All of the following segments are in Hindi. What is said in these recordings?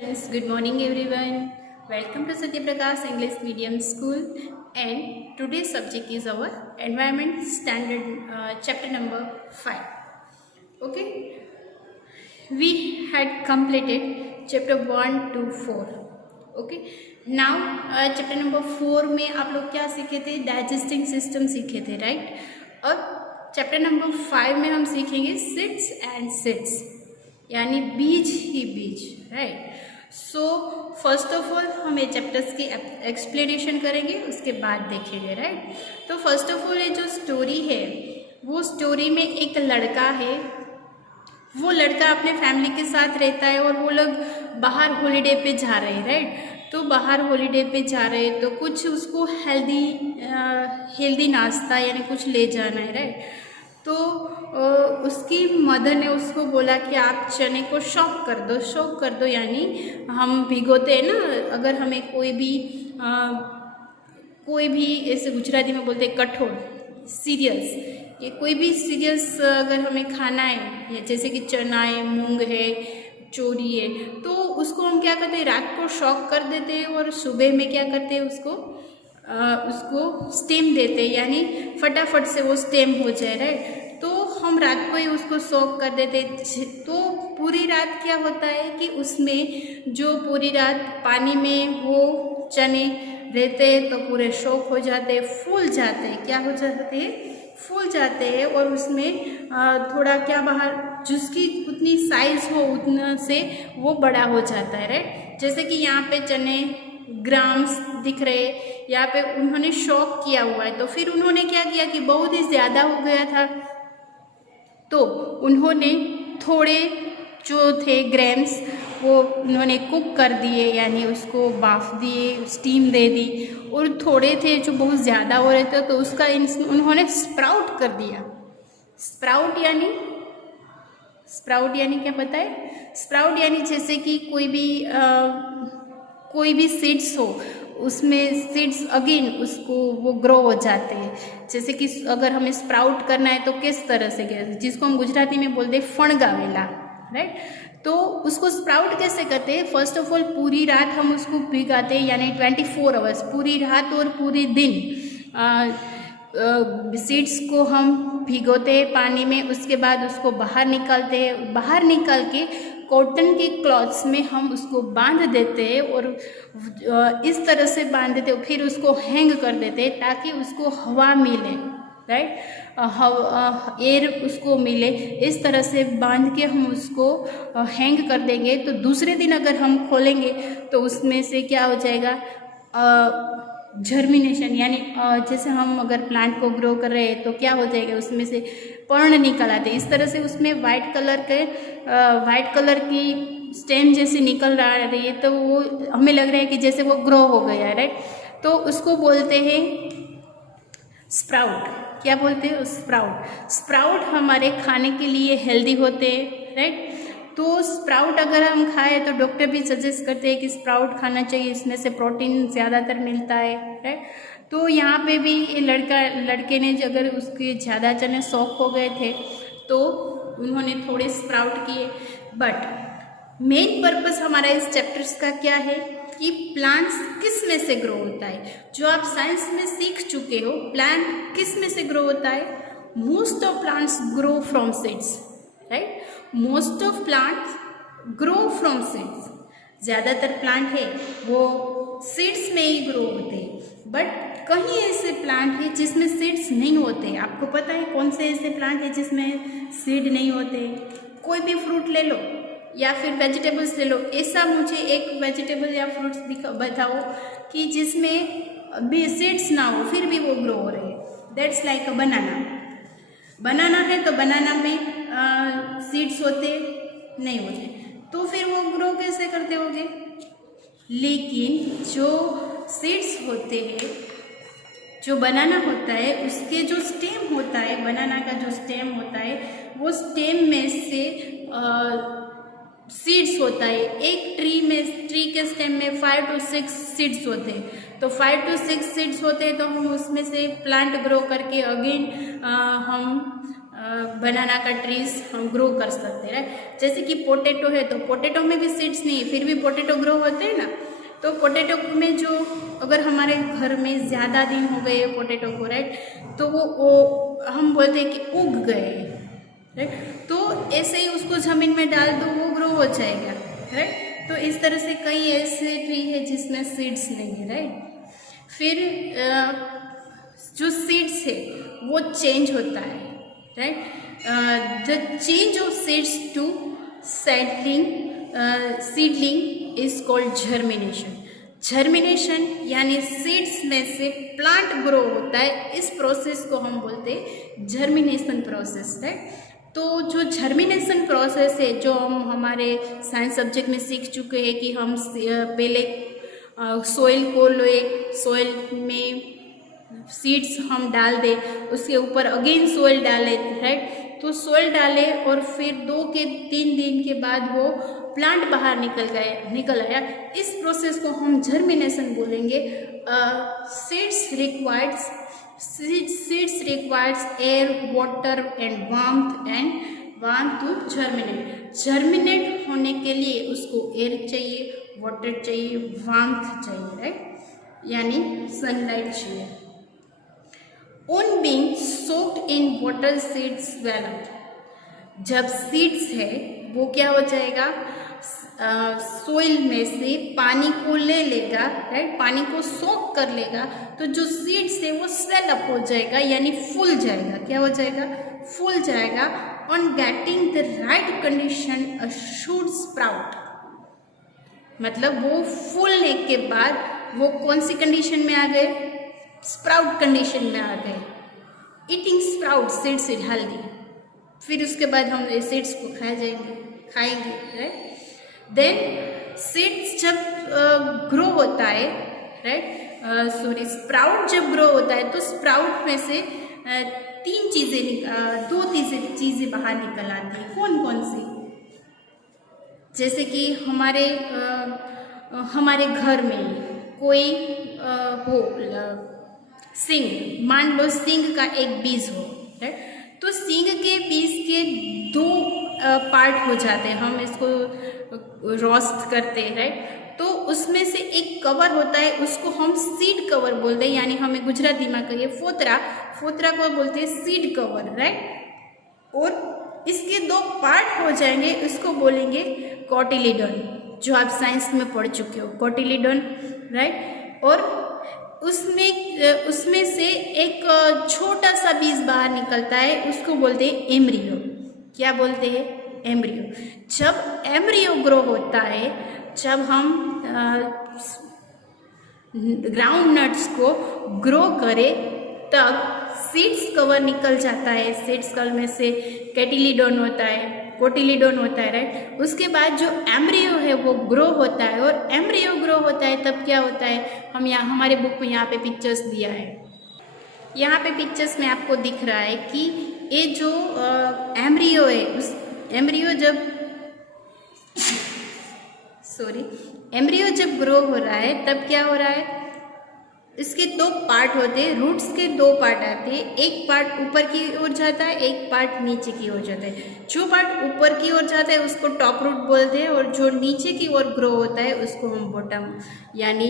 Friends, good morning everyone. Welcome to Satya Prakash English Medium School, and today's subject is our environment standard chapter number 5. Okay, we had completed chapter 1 to 4. Okay, now chapter number 4 में आप लोग क्या सीखे थे? डाइजेस्टिंग सिस्टम सीखे थे, राइट? और चैप्टर नंबर 5 में हम सीखेंगे सीड्स एंड सीड्स, यानी बीज ही बीज, right? So first of all हम ये चैप्टर्स की एक्सप्लेनेशन करेंगे, उसके बाद देखेंगे, राइट? तो फर्स्ट ऑफ ऑल ये जो स्टोरी है, वो स्टोरी में एक लड़का है, वो लड़का अपने फैमिली के साथ रहता है और वो लोग बाहर हॉलीडे पे जा रहे हैं, राइट? तो बाहर हॉलीडे पे जा रहे हैं तो कुछ उसको हेल्दी नाश्ता यानी कुछ ले जाना है, राइट? तो उसकी मदर ने उसको बोला कि आप चने को शॉक कर दो, यानी हम भिगोते हैं ना, अगर हमें कोई भी ऐसे गुजराती में बोलते हैं कठोर सीरियल्स, ये कोई भी सीरियल्स अगर हमें खाना है, या जैसे कि चना है, मूंग है, चोरी है, तो उसको हम क्या करते हैं, रात को शॉक कर देते हैं और सुबह में क्या करते हैं, उसको स्टीम देते हैं, यानी फटाफट से वो स्टीम हो जाए, राइट? तो हम रात को ही उसको सोक कर देते। तो पूरी रात क्या होता है कि उसमें जो पूरी रात पानी में वो चने रहते हैं तो पूरे शौक हो जाते हैं, फूल जाते हैं, क्या हो जाते हैं, फूल जाते हैं, और उसमें थोड़ा क्या बाहर जिसकी उतनी साइज हो उतना से वो बड़ा हो जाता है, राइट? जैसे कि यहाँ पे चने ग्राम्स दिख रहे, यहाँ पे उन्होंने शॉक किया हुआ है, तो फिर उन्होंने क्या किया कि बहुत ही ज़्यादा हो गया था, तो उन्होंने थोड़े जो थे ग्राम्स वो उन्होंने कुक कर दिए, यानी उसको बाफ दिए, स्टीम दे दी, और थोड़े थे जो बहुत ज़्यादा हो रहे थे तो उसका उन्होंने स्प्राउट कर दिया। स्प्राउट यानी क्या पता है? स्प्राउट यानी जैसे कि कोई भी सीड्स हो, उसमें सीड्स अगेन उसको वो ग्रो हो जाते हैं। जैसे कि अगर हमें स्प्राउट करना है तो किस तरह से, जिसको हम गुजराती में बोलते हैं फणगावेला, राइट? तो उसको स्प्राउट कैसे करते हैं? फर्स्ट ऑफ ऑल पूरी रात हम उसको भिगाते हैं, यानी 24 आवर्स, पूरी रात और पूरे दिन सीड्स को हम भिगोते हैं पानी में, उसके बाद उसको बाहर निकालते हैं, बाहर निकाल के कॉटन के क्लॉथ्स में हम उसको बांध देते हैं, और इस तरह से बांध देते हैं, फिर उसको हैंग कर देते हैं ताकि उसको हवा मिले, राइट? एयर उसको मिले, इस तरह से बांध के हम उसको हैंग कर देंगे। तो दूसरे दिन अगर हम खोलेंगे तो उसमें से क्या हो जाएगा, जर्मिनेशन, यानी जैसे हम अगर प्लांट को ग्रो कर रहे हैं तो क्या हो जाएगा, उसमें से पर्ण निकल आते हैं, इस तरह से उसमें वाइट कलर की स्टेम जैसे निकल रही है, तो वो हमें लग रहा है कि जैसे वो ग्रो हो गया है, राइट? तो उसको बोलते हैं स्प्राउट। क्या बोलते हैं? स्प्राउट हमारे खाने के लिए हेल्दी होते हैं, राइट? तो स्प्राउट अगर हम खाएं तो डॉक्टर भी सजेस्ट करते हैं कि स्प्राउट खाना चाहिए, इसमें से प्रोटीन ज़्यादातर मिलता है, राइट? तो यहाँ पे भी ये लड़के ने अगर उसके ज़्यादा चने शौक हो गए थे तो उन्होंने थोड़े स्प्राउट किए। बट मेन पर्पस हमारा इस चैप्टर्स का क्या है कि प्लांट्स किस में से ग्रो होता है। जो आप साइंस में सीख चुके हो, प्लांट किस में से ग्रो होता है? Most of plants grow from seeds, right? Most of plants grow from seeds. ज़्यादातर प्लांट है वो सीड्स में ही ग्रो होते हैं, बट कहीं ऐसे प्लांट है जिसमें सीड्स नहीं होते। आपको पता है कौन से ऐसे प्लांट है जिसमें सीड नहीं होते? कोई भी फ्रूट ले लो या फिर वेजिटेबल्स ले लो, ऐसा मुझे एक वेजिटेबल या फ्रूट्स बताओ कि जिसमें भी सीड्स ना हो फिर भी वो ग्रो हो रहे हैं। दैट्स लाइक अ बनाना है तो बनाना में सीड्स होते नहीं होते, तो फिर वो ग्रो कैसे करते होंगे? लेकिन जो सीड्स होते हैं, जो बनाना होता है उसके जो स्टेम होता है, बनाना का जो स्टेम होता है, वो स्टेम में से सीड्स होता है। एक ट्री के स्टेम में 5 to 6 सीड्स होते हैं, तो 5 to 6 सीड्स होते हैं, तो हम उसमें से प्लांट ग्रो करके अगेन हम बनाना का ट्रीज हम ग्रो कर सकते हैं। जैसे कि पोटैटो है तो पोटैटो में भी सीड्स नहीं है, फिर भी पोटैटो ग्रो होते हैं ना। तो पोटैटो में जो अगर हमारे घर में ज़्यादा दिन हो गए पोटैटो को, राइट, तो वो हम बोलते हैं कि उग गए, राइट। तो ऐसे ही उसको ज़मीन में डाल दो, वो ग्रो हो जाएगा, राइट। तो इस तरह से कई ऐसे ट्री है जिसमें सीड्स नहीं है, राइट। फिर जो सीड्स है वो चेंज होता है, right. The change of seeds to seedling is called germination. Germination यानी सीड्स में से प्लांट ग्रो होता है, इस प्रोसेस को हम बोलते हैं जर्मिनेशन प्रोसेस, राइट। तो जो जर्मिनेशन प्रोसेस है जो हम हमारे साइंस सब्जेक्ट में सीख चुके हैं कि हम पहले सोइल को ले, सोइल में सीड्स हम डाल दें, उसके ऊपर अगेन सोइल डालें, राइट। तो सोइल डाले और फिर 2 के 3 दिन के बाद वो प्लांट बाहर निकल आया। इस प्रोसेस को हम जर्मिनेशन बोलेंगे। Seeds requires air, water and warmth to germinate. Germinate होने के लिए उसको एयर चाहिए, वाटर चाहिए, वार्मथ चाहिए, राइट, यानी सनलाइट चाहिए। On being soaked in water, seeds swell up. जब सीड्स है वो क्या हो जाएगा, सोइल में से पानी को ले लेगा, राइट, पानी को सोक कर लेगा, तो जो सीड्स है वो स्वेल अप हो जाएगा, यानी फूल जाएगा। क्या हो जाएगा, फूल जाएगा। On getting the right condition a shoot sprout, मतलब वो फूलने के बाद वो कौन सी कंडीशन में आ गए, स्प्राउट कंडीशन में आ गए। Eating sprout, seeds is healthy. फिर उसके बाद हम सीड्स को खाएंगे, राइट। देन सीड्स जब ग्रो होता है, राइट, स्प्राउट जब ग्रो होता है तो स्प्राउट में से 2 चीज़ें बाहर निकल आती हैं। कौन कौन सी, जैसे कि हमारे घर में कोई हो, सींग, मान लो सींग का एक बीज हो, राइट। तो सींग के बीज के 2 पार्ट हो जाते हैं, हम इसको रोस्ट करते हैं, राइट। तो उसमें से एक कवर होता है, उसको हम सीड कवर बोलते हैं, यानी हमें गुजराती में कहिए फोतरा को बोलते हैं सीड कवर, राइट। और इसके 2 पार्ट हो जाएंगे, उसको बोलेंगे कोटिलीडोन, जो आप साइंस में पढ़ चुके हो, कोटिलीडोन, राइट। और उसमें से एक छोटा सा बीज बाहर निकलता है, उसको बोलते हैं एम्ब्रियो। क्या बोलते हैं, एम्ब्रियो। जब एम्ब्रियो ग्रो होता है, जब हम ग्राउंड नट्स को ग्रो करें, तब सीड्स कवर निकल जाता है। सीड्स कवर में से कोटिलीडोन होता है, राइट। उसके बाद जो एम्ब्रियो है वो ग्रो होता है, और एम्ब्रियो ग्रो होता है तब क्या होता है, हम यहाँ हमारे बुक में यहाँ पे पिक्चर्स दिया है। यहाँ पे पिक्चर्स में आपको दिख रहा है कि ये जो एम्ब्रियो है, उस एम्ब्रियो जब ग्रो हो रहा है तब क्या हो रहा है, इसके 2 पार्ट होते हैं, रूट्स के 2 पार्ट आते हैं। एक पार्ट ऊपर की ओर जाता है, एक पार्ट नीचे की ओर जाता है। जो पार्ट ऊपर की ओर जाता है उसको टॉप रूट बोलते हैं, और जो नीचे की ओर ग्रो होता है उसको हम बॉटम यानी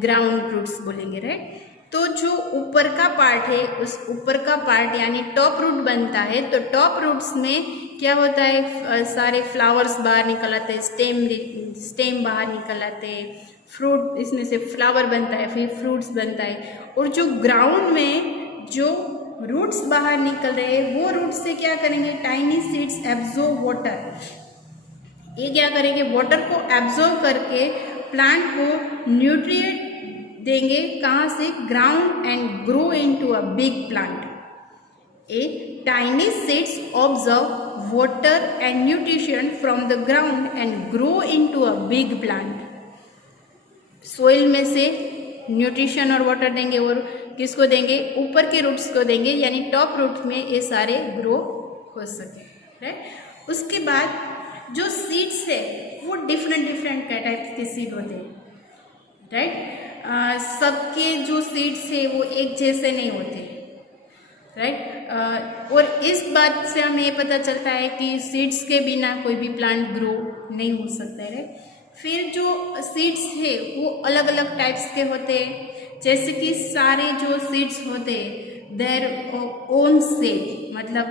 ग्राउंड रूट्स बोलेंगे, राइट। तो जो ऊपर का पार्ट है, उस ऊपर का पार्ट यानी टॉप रूट बनता है। तो टॉप रूट्स में क्या होता है, सारे फ्लावर्स बाहर निकल आते हैं, स्टेम बाहर निकल आते हैं, फ्रूट, इसमें से फ्लावर बनता है, फिर फ्रूट्स बनता है। और जो ग्राउंड में जो रूट्स बाहर निकल रहे हैं, वो रूट्स से क्या करेंगे, टाइनी सीड्स एब्जॉर्ब वाटर। ये क्या करेंगे, वाटर को एब्जॉर्ब करके प्लांट को न्यूट्रिएंट देंगे, कहाँ से, ground, and grow into a big plant. A tiny seeds observe water and nutrition from the ground and grow into a big plant. Soil में से न्यूट्रिशन और वाटर देंगे, और किसको देंगे, ऊपर के रूट्स को देंगे, यानी टॉप रूट्स में ये सारे ग्रो हो सके, राइट। उसके बाद जो सीड्स है वो डिफरेंट टाइप के सीड होते हैं, राइट। सबके जो सीड्स है वो एक जैसे नहीं होते, राइट। और इस बात से हमें ये पता चलता है कि सीड्स के बिना कोई भी प्लांट ग्रो नहीं हो सकता है। फिर जो सीड्स है वो अलग अलग टाइप्स के होते हैं, जैसे कि सारे जो सीड्स होते हैं देयर ओन शेप, मतलब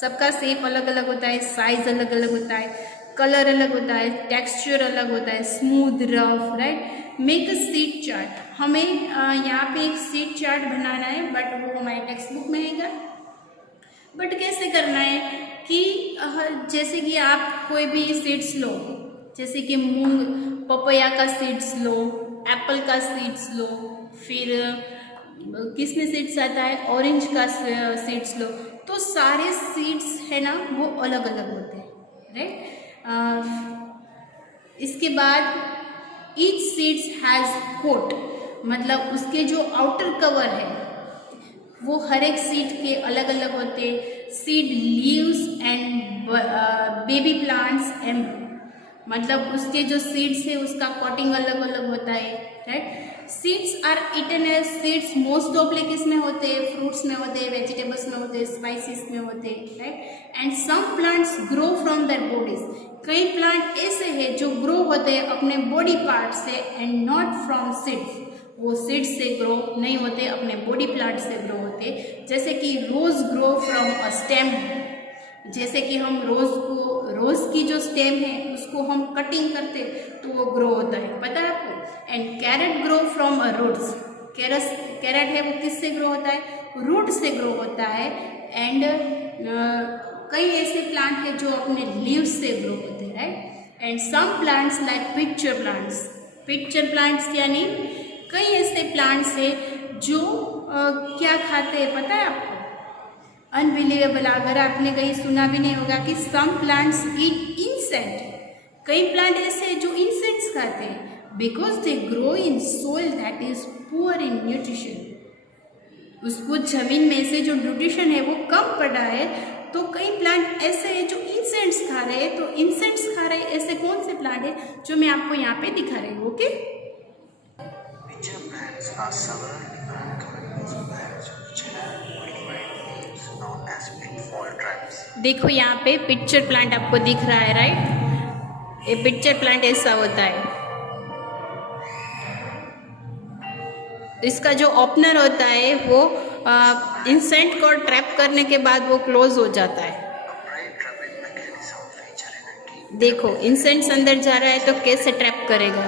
सबका शेप अलग अलग होता है, साइज अलग अलग होता है, कलर अलग होता है, टेक्सचर अलग होता है, smooth, rough, right. Make a seed chart, हमें यहाँ पे एक सीड चार्ट बनाना है, बट वो हमारे टेक्स्ट बुक में है। बट कैसे करना है कि जैसे कि आप कोई भी सीड्स लो, जैसे कि मूंग पपैया का सीड्स लो, एप्पल का सीड्स लो, फिर किसमें सीड्स आता है, ऑरेंज का सीड्स लो, तो सारे सीड्स है ना वो अलग अलग होते हैं, राइट। इसके बाद ईच सीड्स हैज़ कोट, मतलब उसके जो आउटर कवर है वो हर एक सीड के अलग अलग होते हैं। Seed leaves and baby plants and, मतलब उसके जो सीड्स है उसका कॉटिंग अलग अलग होता है, right. Seeds are eaten as seeds most ऑफली किस में होते हैं, फ्रूट्स में होते हैं, वेजिटेबल्स में होते हैं, स्पाइसेस में होते हैं, right. And some plants grow from their bodies, कई प्लांट ऐसे हैं जो ग्रो होते हैं अपने बॉडी पार्ट से एंड नॉट फ्रॉम सीड्स, वो सीड्स से ग्रो नहीं होते, अपने बॉडी पार्ट से ग्रो होते। जैसे कि रोज ग्रो फ्रॉम अ स्टेम, जैसे कि हम रोज की जो स्टेम है उसको हम कटिंग करते तो वो ग्रो होता है, पता है आपको। And carrot grow from a roots, carrot है वो किससे ग्रो होता है, रूट से ग्रो होता है। एंड कई ऐसे प्लांट है जो अपने लीव्स से ग्रो होते हैं, right. And some plants like picture plants यानी कई ऐसे प्लांट्स है जो क्या खाते हैं पता है आपको, अनबिलीवेबल, अगर आपने कहीं सुना भी नहीं होगा कि सम प्लांट्स ईट इंसेक्ट, कई प्लांट ऐसे हैं जो इंसेक्ट्स खाते हैं because they grow in soil that is poor in nutrition, उसको जमीन में से जो न्यूट्रिशन है वो कम पड़ा है, तो कई प्लांट ऐसे हैं जो इंसेक्ट्स खा रहे हैं। तो इंसेक्ट्स खा रहे हैं ऐसे कौन से प्लांट है जो मैं आपको यहाँ पे दिखा रही हूँ, ओके। देखो यहाँ पे पिक्चर प्लांट आपको दिख रहा है, राइट। ये पिक्चर प्लांट ऐसा होता है, इसका जो ओपनर होता है वो इंसेक्ट को ट्रैप करने के बाद वो क्लोज हो जाता है। देखो इंसेक्ट्स अंदर जा रहा है तो कैसे ट्रैप करेगा,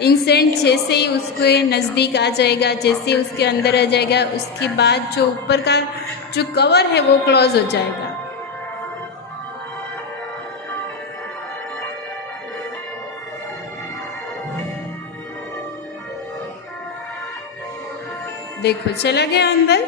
इंसेक्ट जैसे ही उसके नज़दीक आ जाएगा, जैसे ही उसके अंदर आ जाएगा, उसके बाद जो ऊपर का जो कवर है वो क्लोज हो जाएगा। देखो चला गया अंदर।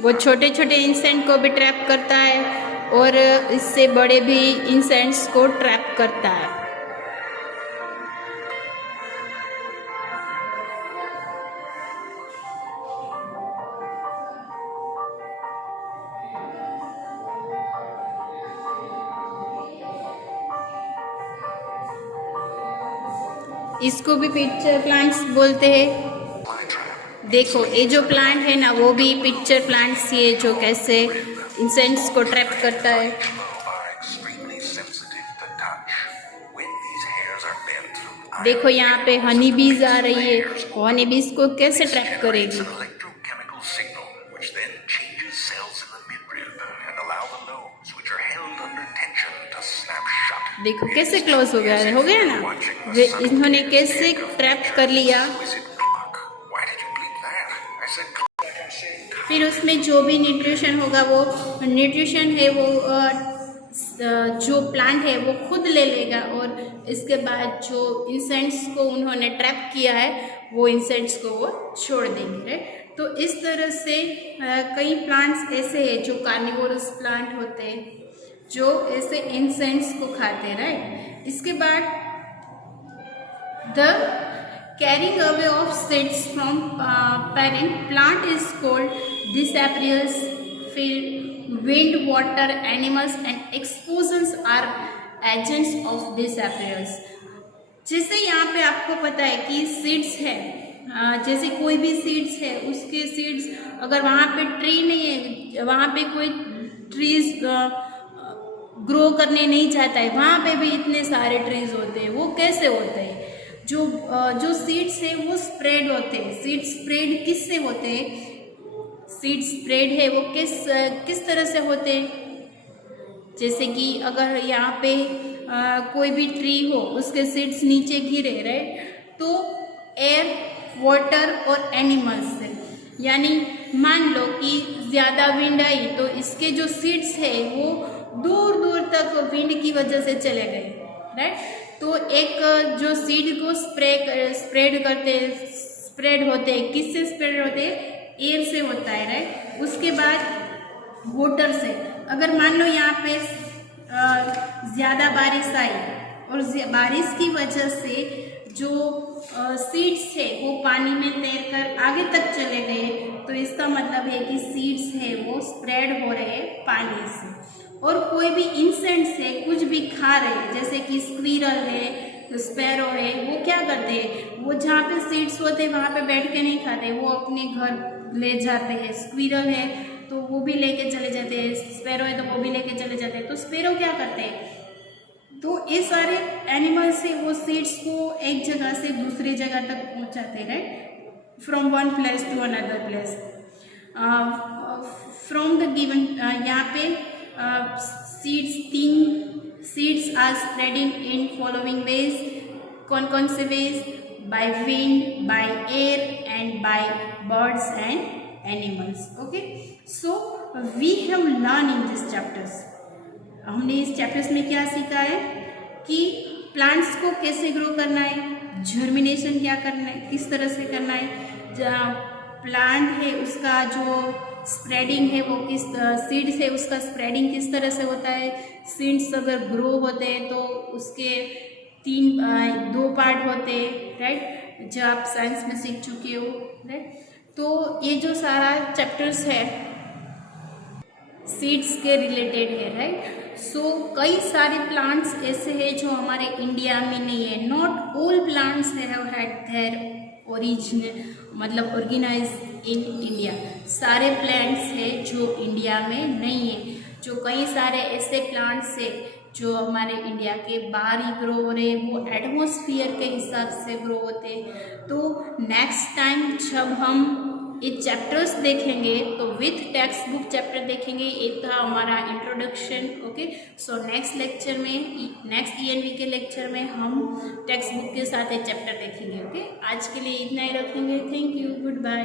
वो छोटे छोटे इंसेक्ट को भी ट्रैप करता है और इससे बड़े भी इंसेक्ट्स को ट्रैप करता है। इसको भी पिक्चर प्लांट्स बोलते हैं। देखो ये जो प्लांट है ना वो भी पिक्चर प्लांट्स ही है, जो कैसे इंसेक्ट्स को ट्रैप करता है। देखो यहाँ पे हनी बीज आ रही है, हनी बीज को कैसे ट्रैप करेगी। देखो कैसे क्लोज हो गया ना, इन्होंने कैसे ट्रैप कर लिया। फिर उसमें जो भी न्यूट्रिशन होगा वो न्यूट्रिशन है वो जो प्लांट है वो खुद ले लेगा, और इसके बाद जो इंसेक्ट्स को उन्होंने ट्रैप किया है वो इंसेक्ट्स को वो छोड़ देंगे, राइट। तो इस तरह से कई प्लांट्स ऐसे हैं जो कार्निवोरस प्लांट होते हैं, जो ऐसे इंसेक्ट्स को खाते हैं, राइट। इसके बाद the carrying away of seeds from parent plant is called disappearance. फिर wind, water, animals and exposures are agents of disappearance. जैसे यहाँ पे आपको पता है कि सीड्स है, जैसे कोई भी सीड्स है, उसके सीड्स अगर वहाँ पे ट्री नहीं है, वहाँ पे कोई ट्रीज ग्रो करने नहीं चाहता है, वहाँ पे भी इतने सारे ट्रीज होते हैं। वो कैसे होते हैं? जो सीड्स है वो स्प्रेड होते हैं। सीड स्प्रेड किससे होते हैं? सीड स्प्रेड है वो किस तरह से होते हैं? जैसे कि अगर यहाँ पे कोई भी ट्री हो, उसके सीड्स नीचे गिरे, राइट, तो एयर, वाटर और एनिमल्स से, यानी मान लो कि ज़्यादा विंड आई तो इसके जो सीड्स है वो दूर दूर तक विंड की वजह से चले गए, राइट। तो एक जो सीड को स्प्रेड स्प्रेड होते हैं, किससे स्प्रेड होते हैं? एयर से होता है, राइट। उसके बाद वाटर से, अगर मान लो यहाँ पे ज़्यादा बारिश आई और बारिश की वजह से जो सीड्स है वो पानी में तैरकर आगे तक चले गए, तो इसका मतलब है कि सीड्स है वो स्प्रेड हो रहे हैं पानी से। और कोई भी इंसेक्ट्स है कुछ भी खा रहे हैं, जैसे कि स्क्विरल है, स्पैरो है, वो क्या करते हैं? वो जहाँ पे सीड्स होते हैं वहाँ पे बैठ के नहीं खाते, वो अपने घर ले जाते हैं। स्क्विरल है तो वो भी लेके चले जाते हैं, स्पैरो है तो वो भी लेके चले जाते हैं। तो स्पैरो क्या करते हैं? तो ये सारे एनिमल्स है वो सीड्स को एक जगह से दूसरी जगह तक पहुंचाते हैं, from one place to another place. From the given, यहाँ पे seeds are spreading in following ways. कौन से वेज? By wind, by air and by birds and animals. Okay, so we have learn in this chapters. हमने इस चैप्टर्स में क्या सीखा है कि प्लांट्स को कैसे ग्रो करना है, जर्मिनेशन क्या करना है, किस तरह से करना है, प्लांट है उसका जो स्प्रेडिंग है वो किस, सीड्स है उसका स्प्रेडिंग किस तरह से होता है। सीड्स अगर ग्रो होते हैं तो उसके दो पार्ट होते हैं, राइट, जो आप साइंस में सीख चुके हो, राइट। तो ये जो सारा चैप्टर्स है सीड्स के रिलेटेड है, राइट। सो कई सारे प्लांट्स ऐसे हैं जो हमारे इंडिया में नहीं है। Not all plants have had there origin, मतलब ऑर्गेनाइज इन इंडिया। सारे प्लांट्स हैं जो इंडिया में नहीं है। जो कई सारे ऐसे प्लांट्स हैं जो हमारे इंडिया के बाहर ही ग्रो हो रहे हैं, वो एटमॉस्फेयर के हिसाब से ग्रो होते हैं। तो नेक्स्ट टाइम जब हम ये चैप्टर्स देखेंगे तो विथ टेक्स्ट बुक चैप्टर देखेंगे। ये था हमारा introduction. Okay, so next lecture में, नेक्स्ट ENV के लेक्चर में हम टेक्स्ट बुक के साथ एक चैप्टर देखेंगे। ओके, आज के लिए इतना ही रखेंगे। Thank you, good bye.